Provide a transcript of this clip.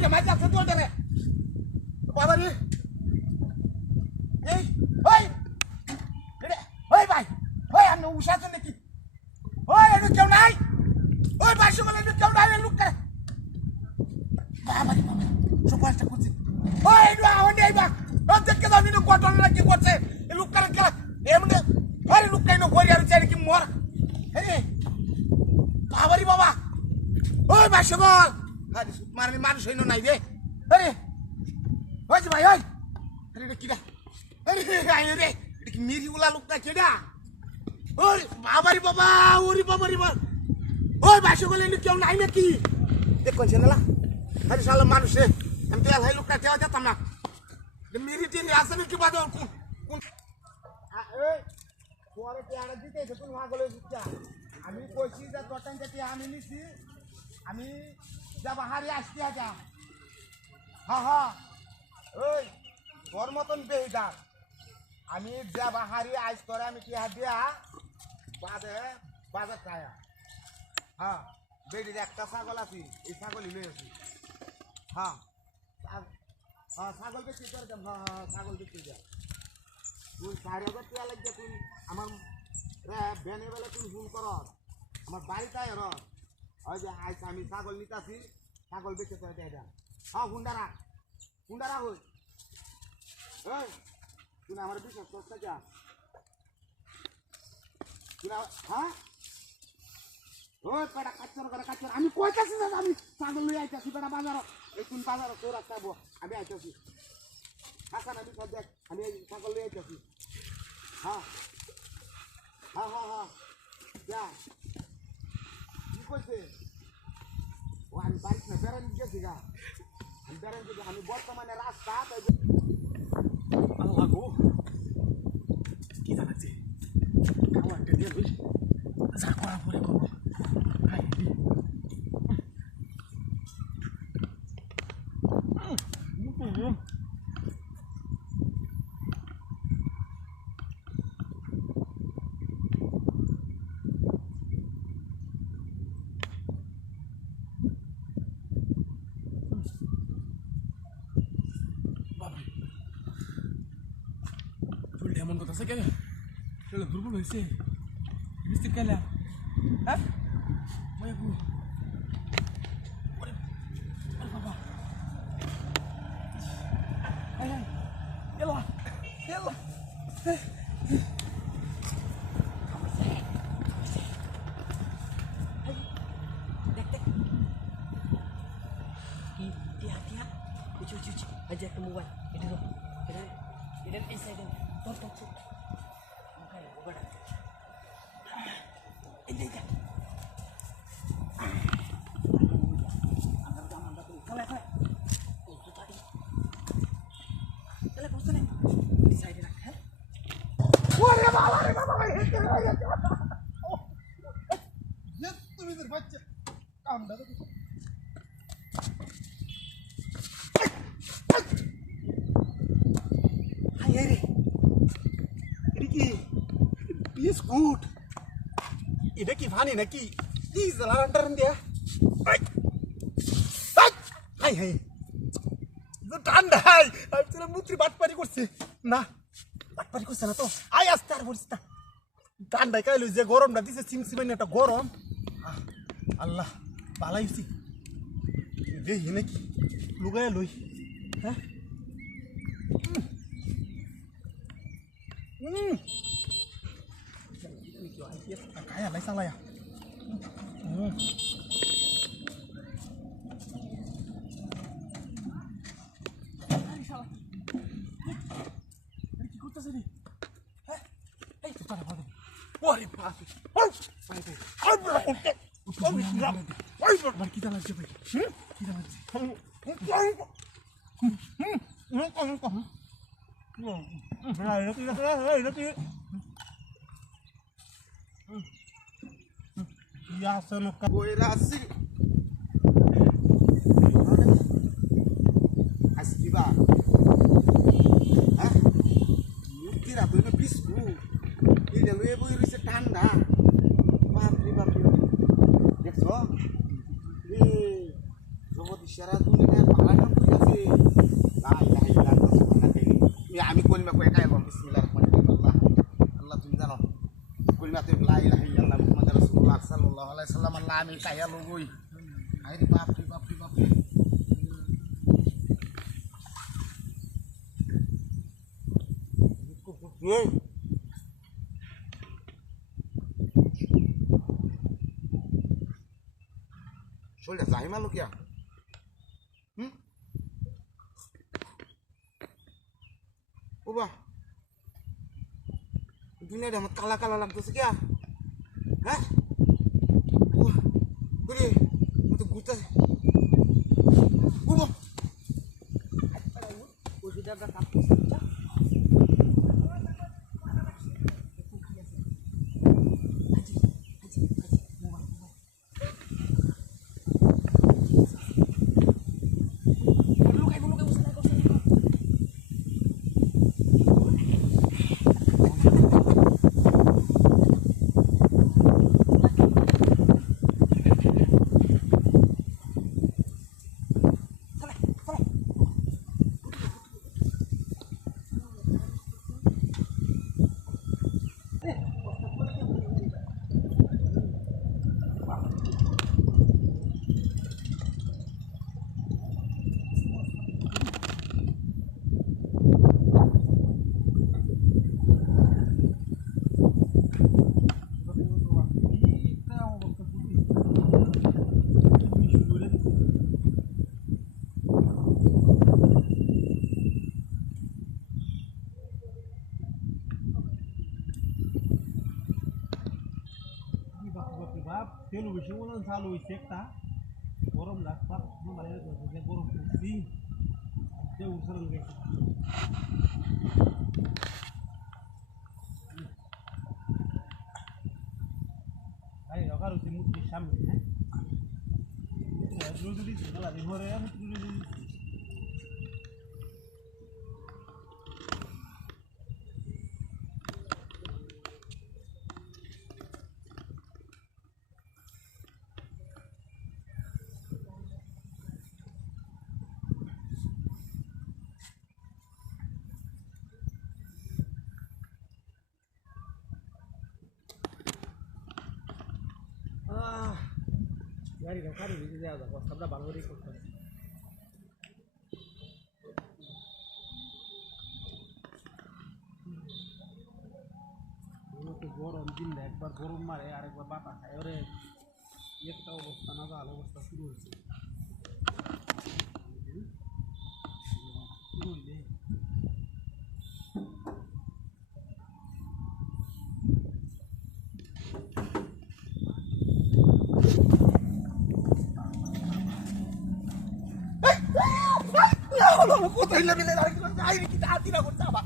আগে মাঝে আছে তো রে বাবা রে এই ওই রে ওই ভাই ওই আমি উশাতে নাকি ওই এনে কেউ নাই ওই বাসু বলে এনে কেউ নাই লুক করে বাবা রে বাবা সবাইটা করছে ওই না ওনে এই বা ও দেখকে দাও নিনো ঘটনা কি করছে এই লুক করে গেল এমনে আরে লুক কাইনো করি আর চাই কি মর হে বাবা রে বাবা ওই বাসু বল আরে মারনি মানুষ হইনো নাই রে আরে ওই যে ভাই ওই আরে রে কিডা আরে আয় রে এটা কি মিরি উলা লোকটা কিডা ওরে বাবারি বাবা ওরে বাবারি বাবা ওই বাসু বলে নি কেউ নাই নাকি দেখুন ছেলেলা আরে শালা মানুষ রে আমি তো এই লোকটা কেউ যেতাম না মিরি টিরি আছে নাকি বাদ কোন এই পরে পেয়ারা দিতে দেখুন মাগলে দিচ্ছা আমি কইছি যে তোটান যেতে আমি নিছি আমি যা বাহারে আসতে আজা হ্যাঁ হ্যাঁ ওই তোর মতন বেহিদার আমি যা বাহারি আইস করে আমি কি হাত দিয়া বাজার খায়া হ্যাঁ বেডির একটা ছাগল আছি এই ছাগলই লই আছি হ্যাঁ হ্যাঁ ছাগল বেশি করে দেন হ্যাঁ হ্যাঁ ছাগল বেশি দেয় তুই 4,000 টাকা লাগবে তুই আমার ভ্যানে বেলা তুই ফোন কর আমার বাড়িটাই র ওই যে আইস আমি ছাগল নিতাছি ছাগল বেঁচে তো দেয় হ্যাঁ হুন্ডারা হই এই তুই আমার বিশ্বাস করতে যা তুই হ্যাঁ ওই পেটা কাচ্চর করে কাচ্চর আমি কইতাছি না আমি ছাগল লই আইতাছি পেটা বাজার এই কোন বাজার তোর রাস্তাবো আমি আইতাছি হাসান আমি সব দেখ আমি এই ছাগল লই আইতাছি হ্যাঁ হ্যাঁ হ্যাঁ হ্যাঁ যা কি কইছে ও আমি বাড়িতে না বেড়ান গেছি গা আমি বেড়ান গেছি আমি বর্তমানে রাস্তা আল্লাহ গো কি জানাচ্ছে খাওয়ারটা দিয়ে বুঝ যা করা পরে করবো হাই এমন কথা আছে কেন দুর্বল হয়েছে মিস্ত্রি কেলা হ্যাঁ বাবা এলো এলো aja ke mobile itu loh dan inside tonton makanya bukan ini aja kalau itu tadi kalau bosan inside nak kan wah bala ya tuh itu baca kamu dah biscuit এটা কি ফানি নাকি কি জ্বালান্টার দিয়া হাই হাই ঠান্ডাই আমি মুত্রি বাটপারি করছে না বাটপারি করছে না তো আই আসতে আর বলছি না ঠান্ডায় কাইলো যে গরমটা দিছে সিমসিমানি একটা গরম আল্লাহ পালাইছি দেখি নাকি লুগাই লই হ্যাঁ cái này lấy sang đây à kita lanjut biasa nuka gue rasi asli ba hah mukti ratu ini bisku ini lu ibu iri setanda batri দেখছো এই জগৎ ইশারা তুমি না পালা কলিমা কয়ে কায় বল বিসমিল্লাহির রহমানির রহিম আল্লাহ আল্লাহ তুমি জানো কলিমা তুমি লা ইলাহা ইল্লাল্লাহ মুহাম্মাদুর রাসূলুল্লাহ সাল্লাল্লাহু আলাইহি সাল্লাম আল্লাহ আমি কাইয়া লগুই আরে বাপ রে বাপ রে বাপ রে এই শরীরটা যাই মারলো কিয়া ও বা দুনিয়াটা আমার কালা কালা লাগতেছে কিয়া হ্যাঁ বুড়ি তো ঘুরতেছে ও বা ওইটা কাপ টেলিভিশন চালু হয়েছে একটা গরম লাগতা গরম করছি উঠে গেছে রকার হচ্ছে মূর্তির সামনে ঘরে গাড়ি গাড়ি ভিজে যাওয়া যাবো সবটা ভালো করেই করতে হবে গরম দিন একবার গরম মারে আরেকবার বাতাস খায় ওরে একটা অবস্থা না ভালো অবস্থা শুরু হয়েছে শুরু হইলে কোথায় লেগে আই কি আতি না করতে আবার